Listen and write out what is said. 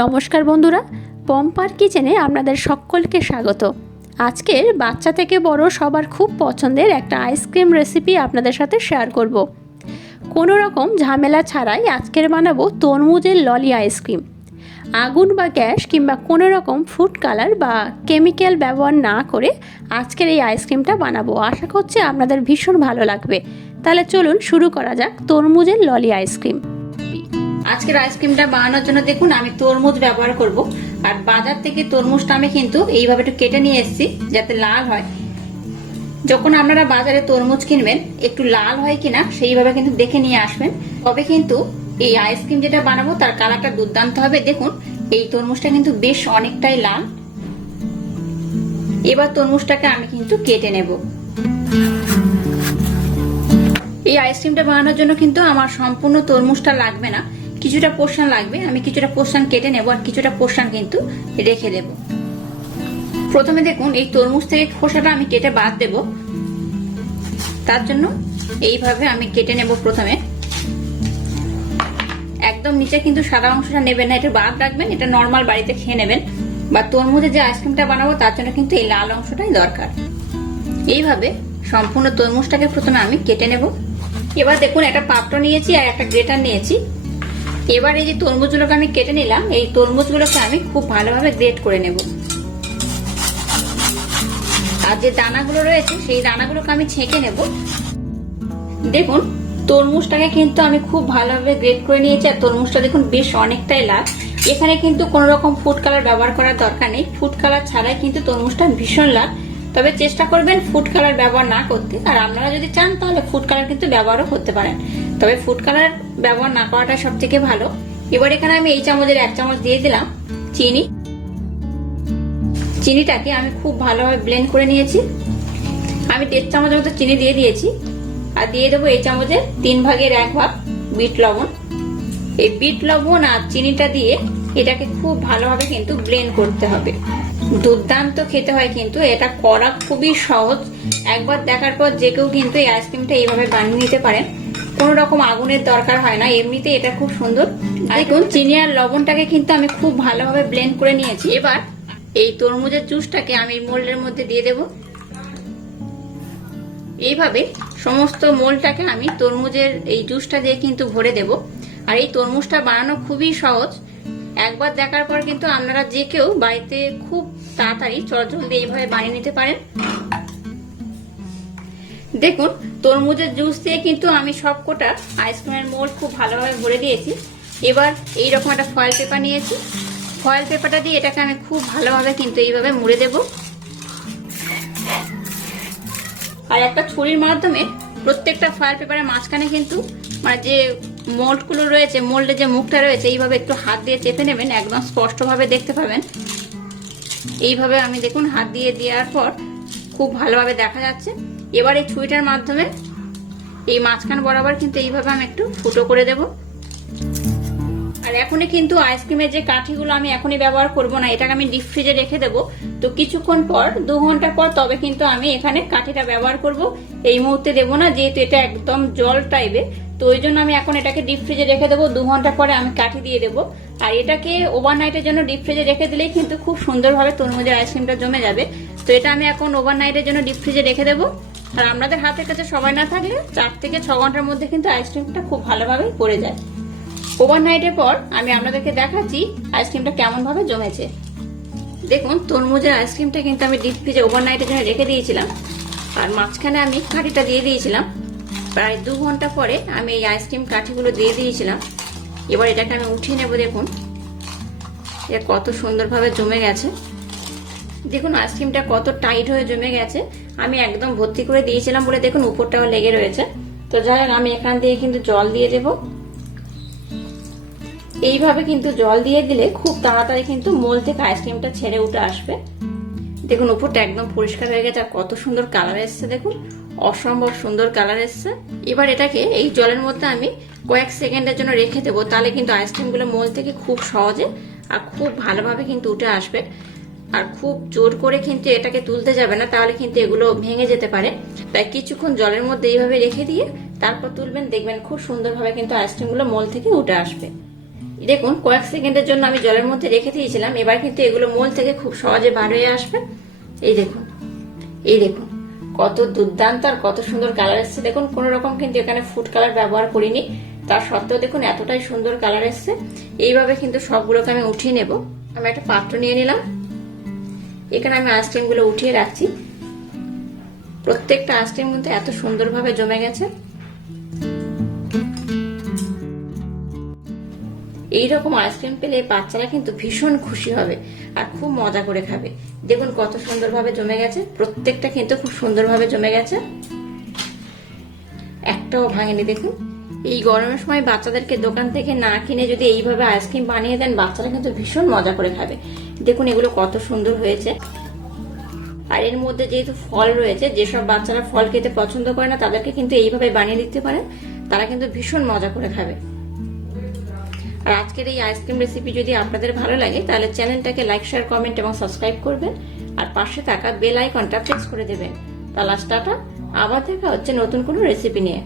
নমস্কার বন্ধুরা, পম্পার কিচেনে আপনাদের সকলকে স্বাগত। আজকের বাচ্চা থেকে বড় সবার খুব পছন্দের একটা আইসক্রিম রেসিপি আপনাদের সাথে শেয়ার করব। কোনো রকম ঝামেলা ছাড়াই আজকের বানাবো তরমুজের ললি আইসক্রিম। আগুন বা গ্যাস কিংবা কোনো রকম ফুড কালার বা কেমিক্যাল ব্যবহার না করে আজকের এই আইসক্রিমটা বানাবো। আশা করছি আপনাদের ভীষণ ভালো লাগবে। তাহলে চলুন শুরু করা যাক তরমুজের ললি আইসক্রিম। আজকের আইসক্রিমটা বানানোর জন্য দেখুন আমি তরমুজ ব্যবহার করব। আর বাজার থেকে তরমুজটা আমি কিন্তু এইভাবে একটু কেটে নিয়ে এসেছি যাতে লাল হয়। যখন আপনারা বাজারে তরমুজ কিনবেন একটু লাল হয় কিনা সেইভাবে কিন্তু দেখে নিয়ে আসবেন, তবে কিন্তু এই আইসক্রিম যেটা বানাবো তার কালারটা দুর্দান্ত হবে। দেখুন এই তরমুজটা কিন্তু বেশ অনেকটাই লাল। এবার তরমুজটাকে আমি কিন্তু কেটে নেব। এই আইসক্রিমটা বানানোর জন্য কিন্তু আমার সম্পূর্ণ তরমুজটা লাগবে না, কিছুটা পোর্শন লাগবে। আমি কিছুটা পোর্শন কেটে নেব আর কিছুটা পোর্শন কিন্তু রেখে দেব। প্রথমে দেখুন এই তরমুজ থেকে খোসাটা আমি কেটে বাদ দেব। তার জন্য এইভাবে আমি কেটে নেব। প্রথমে একদম নিচে কিন্তু সাদা অংশটা নেবেন না, এটা বাদ রাখবেন। এটা নর্মাল বাড়িতে খেয়ে নেবেন, বা তরমুজের যে আইসক্রিমটা বানাবো তার জন্য কিন্তু এই লাল অংশটাই দরকার। এইভাবে সম্পূর্ণ তরমুজটাকে প্রথমে আমি কেটে নেব। এবার দেখুন একটা পাত্র নিয়েছি আর একটা গ্রেটার নিয়েছি। এবার এই যে তরমুজগুলোকে আমি কেটে নিলাম, এই তরমুজগুলোকে আমি খুব ভালোভাবে গ্রেট করে নেব। আর যে দানাগুলো রয়েছে সেই দানাগুলোকে আমি ছেঁকে নেব। দেখুন তরমুজটাকে কিন্তু আমি খুব ভালোভাবে গ্রেট করে নিয়েছি। আর তরমুজটা দেখুন বেশ অনেকটাই লাল। এখানে কিন্তু কোনো রকম ফুড কালার ব্যবহার করার দরকার নেই। ফুড কালার ছাড়াই কিন্তু তরমুজটা ভীষণ লাল, তবে চেষ্টা করবেন ফুড কালার ব্যবহার না করতে। আর আপনারা যদি চান তাহলে ফুড কালার কিন্তু ব্যবহারও করতে পারেন, তবে ফুড কালার ব্যবহার না করাটা সব থেকে ভালো। এবার এখানে আমি এই চামচের 1 চামচ দিয়ে দিলাম চিনি। চিনিটাকে আমি খুব ভালোভাবে ব্লেন্ড করে নিয়েছি। আমি 1.5 চামচের মতো চিনি দিয়ে দিয়েছি। আর দিয়ে দেবো এই চামচের 3 ভাগের 1 ভাগ বিট লবণ। এই বিট লবণ আর চিনিটা দিয়ে এটাকে খুব ভালোভাবে কিন্তু ব্লেন্ড করতে হবে। দুর্দান্ত খেতে হয়, কিন্তু এটা করা খুবই সহজ। একবার দেখার পর যে কেউ কিন্তু এই আইসক্রিমটা এইভাবে বানিয়ে নিতে পারেন। কোনো রকম আগুনের দরকার হয় না, এমনিতে এটা খুব সুন্দর। দেখুন চিনি আর লবণটাকে কিন্তু আমি খুব ভালোভাবে ব্লেন্ড করে নিয়েছি। এবার এই তরমুজের জুসটাকে আমি মোল্ডের মধ্যে দিয়ে দেব। এইভাবে সমস্ত মোল্ডটাকে আমি তরমুজের এই জুসটা দিয়ে কিন্তু ভরে দেব। আর এই তরমুজটা বানানো খুবই সহজ। একবার দেখার পর কিন্তু আপনারা যে কেউ বাড়িতে খুব তাড়াতাড়ি চটজলদি এইভাবে বানিয়ে নিতে পারেন। দেখুন তরমুজের জুস দিয়ে কিন্তু আমি সবকটা আইসক্রিমের মোল্ড খুব ভালোভাবে ভরে দিয়েছি। এবার এইরকম একটা ফয়েল পেপার নিয়েছি। ফয়েল পেপারটা দিয়ে এটাকে আমি খুব ভালোভাবে কিন্তু এইভাবে মুড়ে দেব। আর একটা ছুরির মাধ্যমে প্রত্যেকটা ফয়েল পেপারের মাঝখানে কিন্তু মানে যে মোল্ডগুলো রয়েছে, মোল্ডের যে মুখটা রয়েছে, এইভাবে একটু হাত দিয়ে চেপে নেবেন, একদম স্পষ্টভাবে দেখতে পাবেন। এইভাবে আমি দেখুন হাত দিয়ে দেওয়ার পর খুব ভালোভাবে দেখা যাচ্ছে। এবার এই ছুরিটার মাধ্যমে এই মাঝখান বরাবর কিন্তু এইভাবে আমি একটু ফুটো করে দেব। আর এখনই কিন্তু আইসক্রিমের যে কাঠিগুলো আমি এখনই ব্যবহার করব না, এটাকে আমি ডিপ ফ্রিজে রেখে দেবো। তো কিছুক্ষণ পর 2 ঘন্টা পর তবে কিন্তু আমি এখানে কাঠিটা ব্যবহার করব। এই মুহূর্তে দেবো না, যেহেতু এটা একদম জল টাইপের। তো ওই জন্য আমি এখন এটাকে ডিপ ফ্রিজে রেখে দেবো। 2 ঘন্টা পরে আমি কাঠি দিয়ে দেবো। আর এটাকে ওভারনাইটের জন্য ডিপ ফ্রিজে রেখে দিলেই কিন্তু খুব সুন্দরভাবে তরমুজের আইসক্রিমটা জমে যাবে। তো এটা আমি এখন ওভারনাইটের জন্য ডিপ ফ্রিজে রেখে দেবো। আর আপনাদের হাতের কাছে সময় না থাকলে 4 থেকে 6 ঘন্টার মধ্যে কিন্তু আইসক্রিমটা খুব ভালোভাবে পড়ে যায়। ওভারনাইটের পর আমি আপনাদেরকে দেখাচ্ছি আইসক্রিমটা কেমন ভাবে জমেছে। দেখুন তরমুজের আইসক্রিমটা কিন্তু আমি ডিপ ফ্রিজে ওভারনাইটের জন্য রেখে দিয়েছিলাম। আর মাঝখানে আমি কাঠিটা দিয়ে দিয়েছিলাম। প্রায় 2 ঘন্টা পরে আমি এই আইসক্রিম কাঠিগুলো দিয়ে দিয়েছিলাম। এবার এটাকে আমি উঠিয়ে নেব। দেখুন এটা কত সুন্দরভাবে জমে গেছে। দেখুন আইসক্রিমটা কত টাইট হয়ে জমে গেছে। আমি একদম ভর্তি করে দিয়েছিলাম বলে দেখুন উপরটাও লেগে রয়েছে। তো যাই হোক আমি এখান দিয়ে কিন্তু জল দিয়ে দেব। এইভাবে কিন্তু জল দিয়ে দিলে খুব তাড়াতাড়ি কিন্তু মোল্ড থেকে আইসক্রিমটা ছেড়ে উঠে আসবে। দেখুন উপরটা একদম পরিষ্কার হয়ে গেছে আর কত সুন্দর কালার এসছে। দেখুন অসম্ভব সুন্দর কালার এসছে। এবার এটাকে এই জলের মধ্যে আমি কয়েক সেকেন্ডের জন্য রেখে দেবো, তাহলে কিন্তু আইসক্রিমগুলো মোল্ড থেকে খুব সহজে আর খুব ভালোভাবে কিন্তু উঠে আসবে। আর খুব জোর করে কিন্তু এটাকে তুলতে যাবে না, তাহলে কিন্তু এগুলো ভেঙে যেতে পারে। তাই কিছুক্ষণ জলের মধ্যে এইভাবে রেখে দিয়ে তারপর তুলবেন, দেখবেন খুব সুন্দরভাবে কিন্তু আইসক্রিমগুলো মোল্ড থেকে উঠে আসবে। দেখুন কয়েক সেকেন্ডের জন্য আমি জলের মধ্যে রেখে দিয়েছিলাম, এবার কিন্তু এগুলো মোল থেকে খুব সহজে বার হয়ে আসবে। এই দেখুন, এই দেখুন কত দুর্দান্ত আর কত সুন্দর কালার এসছে। দেখুন কোনো রকম কিন্তু এখানে ফুড কালার ব্যবহার করিনি, তার সত্ত্বেও দেখুন এতটাই সুন্দর কালার এসছে। এইভাবে কিন্তু সবগুলোকে আমি উঠিয়ে নেব। আমি একটা পাত্র নিয়ে নিলাম, এখানে আমি আইসক্রিম গুলো উঠিয়ে রাখছি। প্রত্যেকটা আইসক্রিম কিন্তু এত সুন্দরভাবে জমে গেছে। এইরকম আইসক্রিম পেলে বাচ্চারা কিন্তু ভীষণ খুশি হবে আর খুব মজা করে খাবে। দেখুন কত সুন্দরভাবে জমে গেছে, প্রত্যেকটা কিন্তু খুব সুন্দরভাবে জমে গেছে, একটাও ভাঙেনি। দেখুন এই গরমের সময় বাচ্চাদেরকে দোকান থেকে না কিনে যদি এইভাবে আইসক্রিম বানিয়ে দেন, বাচ্চারা কিন্তু ভীষণ মজা করে খাবে। দেখুন এগুলো কত সুন্দর হয়েছে। আর এর মধ্যে যেহেতু ফল রয়েছে, যেসব বাচ্চারা ফল খেতে পছন্দ করে না তাদেরকে কিন্তু এইভাবে বানিয়ে দিতে পারেন, তারা কিন্তু ভীষণ মজা করে খাবে। আর আজকের এই আইসক্রিম রেসিপি যদি আপনাদের ভালো লাগে তাহলে চ্যানেলটাকে লাইক, শেয়ার, কমেন্ট এবং সাবস্ক্রাইব করবেন আর পাশে থাকা বেল আইকনটা প্রেস করে দেবেন। তাহলে টাটা, আবার দেখা হচ্ছে নতুন কোনো রেসিপি নিয়ে।